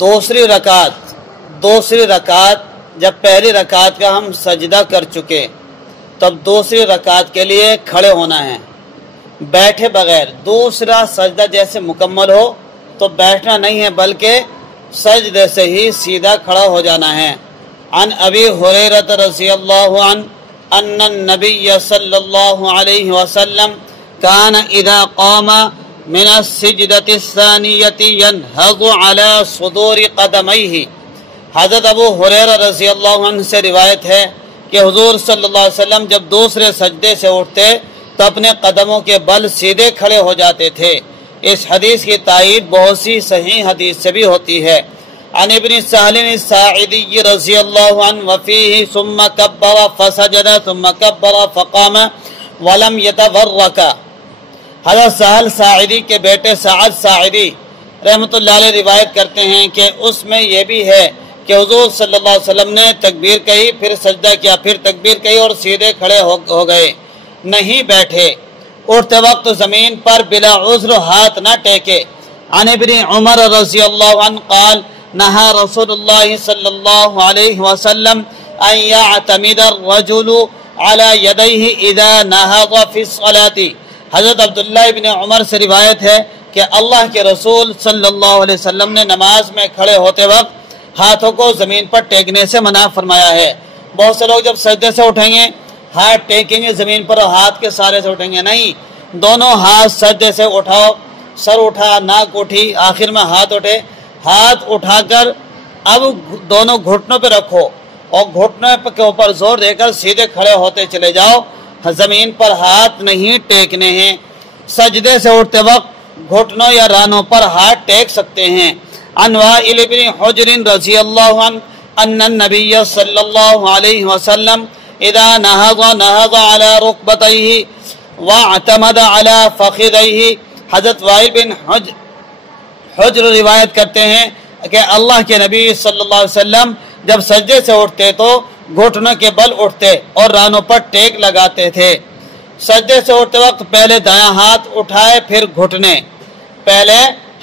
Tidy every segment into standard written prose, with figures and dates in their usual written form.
دوسری رکعت جب پہلی رکعت کا ہم سجدہ کر چکے تب دوسری رکعت کے لیے کھڑے ہونا ہے بیٹھے بغیر. دوسرا سجدہ جیسے مکمل ہو تو بیٹھنا نہیں ہے بلکہ سجدے سے ہی سیدھا کھڑا ہو جانا ہے. عن ابی ہریرہ رضی اللہ عنہ ان النبی صلی اللہ علیہ وسلم کان اذا قام من السجدۃ الثانیۃ ينهض على صدور قدمیہ. حضرت ابو ہریرہ رضی اللہ عنہ سے روایت ہے کہ حضور صلی اللہ علیہ وسلم جب دوسرے سجدے سے اٹھتے تو اپنے قدموں کے بل سیدھے کھڑے ہو جاتے تھے. اس حدیث کی تائید بہت سی صحیح حدیث سے بھی ہوتی ہے. عن ابن سہل الساعدی رضی اللہ عنہ وفیہ ثم کبر فسجد ثم کبر فقام ولم یتورک. حضرت سہل ساعدی کے بیٹے سعد ساعدی رحمۃ اللہ علیہ روایت کرتے ہیں کہ اس میں یہ بھی ہے کہ حضور صلی اللہ علیہ وسلم نے تکبیر کہی پھر سجدہ کیا پھر تکبیر کہی اور سیدھے کھڑے ہو گئے نہیں بیٹھے. اٹھتے وقت زمین پر بلا عذر ہاتھ نہ ٹیکے. عن ابن عمر رضی اللہ عنہ قال نہا رسول اللہ صلی اللہ علیہ وسلم ان یعتمد الرجل على یدیہ اذا نہض فی الصلاۃ. حضرت عبداللہ ابن عمر سے روایت ہے کہ اللہ کے رسول صلی اللہ علیہ وسلم نے نماز میں کھڑے ہوتے وقت ہاتھوں کو زمین پر ٹیکنے سے منع فرمایا ہے. بہت سے لوگ جب سجدے سے اٹھیں گے ہاتھ ٹیکیں گے زمین پر اور ہاتھ کے سارے سے اٹھیں گے. نہیں، دونوں ہاتھ سجدے سے اٹھاؤ، سر اٹھا، ناک اٹھی، آخر میں ہاتھ اٹھے. ہاتھ اٹھا کر اب دونوں گھٹنوں پہ رکھو اور گھٹنوں کے اوپر زور دے کر سیدھے کھڑے ہوتے چلے جاؤ. زمین پر ہاتھ نہیں ٹیکنے ہیں. سجدے سے اٹھتے وقت گھٹنوں یا رانوں پر ہاتھ ٹیک سکتے ہیں. عن وائل بن حجر رضی اللہ عنہ ان النبی صلی اللہ علیہ وسلم اذا نہض على رکبتیہ واعتمد على فخذیہ. حضرت وائل بن حجر روایت کرتے ہیں کہ اللہ کے نبی صلی اللہ علیہ وسلم جب سجدے سے اٹھتے تو گھٹنوں کے بل اٹھتے اور رانوں پر ٹیک لگاتے تھے. سجدے سے اٹھتے وقت پہلے دایاں ہاتھ اٹھائے پھر گھٹنے، پہلے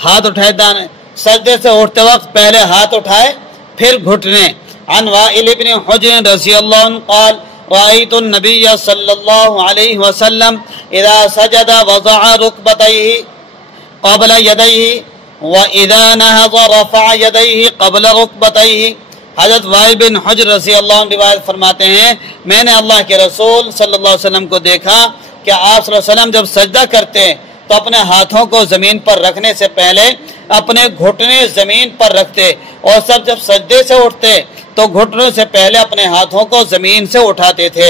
ہاتھ اٹھائے دائیں. سجدے سے اٹھتے وقت پہلے ہاتھ اٹھائے پھر گھٹنے. عن وائل بن حجر رضی اللہ عنہ قال رأيت النبي صلى الله عليه وسلم إذا سجد وضع ركبتيه قبل يديه وإذا نهض رفع يديه قبل ركبتيه. حضرت وائل بن حجر رضی اللہ عنہ روایت فرماتے ہیں میں نے اللہ کے رسول صلی اللہ علیہ وسلم کو دیکھا کہ آپ صلی اللہ علیہ وسلم جب سجدہ کرتے تو اپنے ہاتھوں کو زمین پر رکھنے سے پہلے اپنے گھٹنے زمین پر رکھتے اور جب سجدے سے اٹھتے تو گھٹنوں سے پہلے اپنے ہاتھوں کو زمین سے اٹھاتے تھے.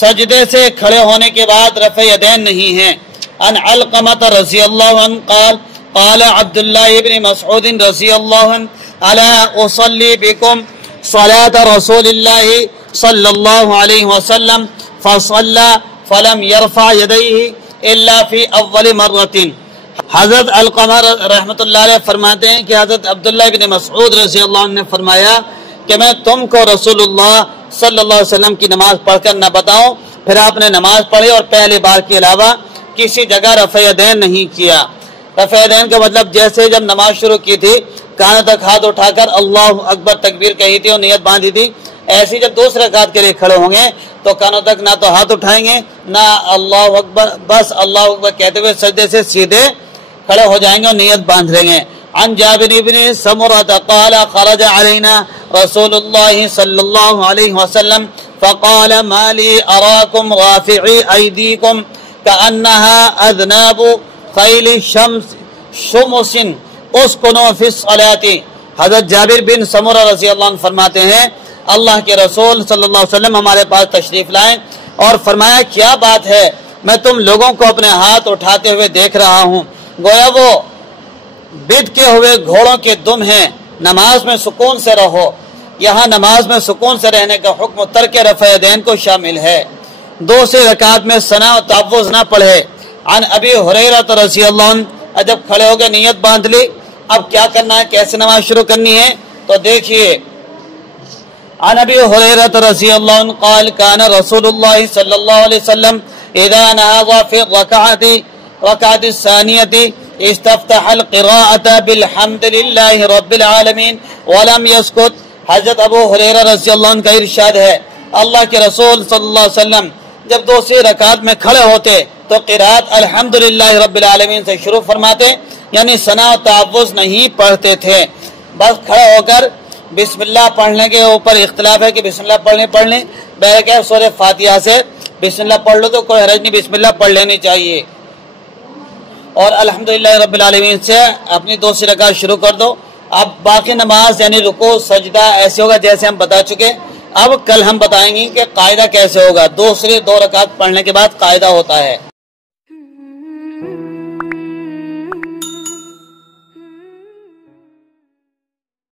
سجدے سے کھڑے ہونے کے بعد رفع یدین نہیں ہے. عن علقمۃ رضی اللہ عنہ قال قال عبداللہ ابن مسعود رضی اللہ عنہ الا اصلی بکم صلاة رسول اللہ صلی اللہ علیہ وسلم فصلی فلم یرفع یدیہ الا فی اول مرۃ. حضرت علقمہ رحمۃ اللہ علیہ فرماتے ہیں کہ حضرت عبداللہ ابن مسعود رضی اللہ عنہ نے فرمایا کہ میں تم کو رسول اللہ صلی اللہ علیہ وسلم کی نماز پڑھ کر نہ بتاؤں. پھر آپ نے نماز پڑھی اور پہلی بار کے علاوہ کسی جگہ رفع یدین نہیں کیا. رفع یدین کا مطلب جیسے جب نماز شروع کی تھی کانوں تک ہاتھ اٹھا کر اللہ اکبر تکبیر کہی تھی اور نیت باندھی تھی، ایسی جب دوسرے رکعت کے لیے کھڑے ہوں گے تو کانوں تک نہ تو ہاتھ اٹھائیں گے نہ اللہ اکبر، بس اللہ اکبر کہتے ہوئے سجدے سے سیدھے کھڑے ہو جائیں گے اور نیت باندھ لیں گے. عن جابر بن سمرة قال خرج علينا رسول الله صلى الله عليه وسلم فقال ما لي أراكم رافعي أيديكم كأنها أذناب خيل شمس اسكنوا في الصلاة. حضرت جابر بن سمرة رضی اللہ عنہ فرماتے ہیں اللہ کے رسول صلی اللہ علیہ وسلم ہمارے پاس تشریف لائے اور فرمایا کیا بات ہے، میں تم لوگوں کو اپنے ہاتھ اٹھاتے ہوئے دیکھ رہا ہوں گویا وہ بد کے ہوئے گھوڑوں کے دم ہیں. نماز میں سکون سے رہو. یہاں نماز میں سکون سے رہنے کا حکم ترک رفع یدین کو شامل ہے. دوسری رکعت میں ثنا و تعوذ نہ پڑھے. عن ابی ہریرہ رضی اللہ عنہ جب کھڑے ہو کے نیت باندھ لی اب کیا کرنا ہے، کیسے نماز شروع کرنی ہے تو دیکھیے. عن ابی ہریرہ رضی اللہ عنہ قال کان رسول اللہ صلی اللہ علیہ وسلم اذا نهض في الركعة الثانية استفتح القراءة بالحمد لله رب العالمین ولم يسكت. حضرت ابو ہریرہ رضی اللہ عنہ کا ارشاد ہے اللہ کے رسول صلی اللہ علیہ وسلم جب دوسری رکعت میں کھڑے ہوتے تو قرات الحمدللہ رب العالمین سے شروع فرماتے، یعنی ثنا و تعوذ نہیں پڑھتے تھے. بس کھڑے ہو کر بسم اللہ پڑھنے کے اوپر اختلاف ہے کہ بسم اللہ پڑھ لیں بہرکیف سورہ فاتحہ سے بسم اللہ پڑھ لو تو کوئی حرج نہیں، بسم اللہ پڑھ لینی چاہیے، اور الحمدللہ رب العالمین سے اپنی دوسری رکعت شروع کر دو. اب باقی نماز یعنی رکوع سجدہ ایسے ہوگا جیسے ہم بتا چکے. اب کل ہم بتائیں گے کہ قاعدہ کیسے ہوگا. دوسری 2 رکعت پڑھنے کے بعد قاعدہ ہوتا ہے.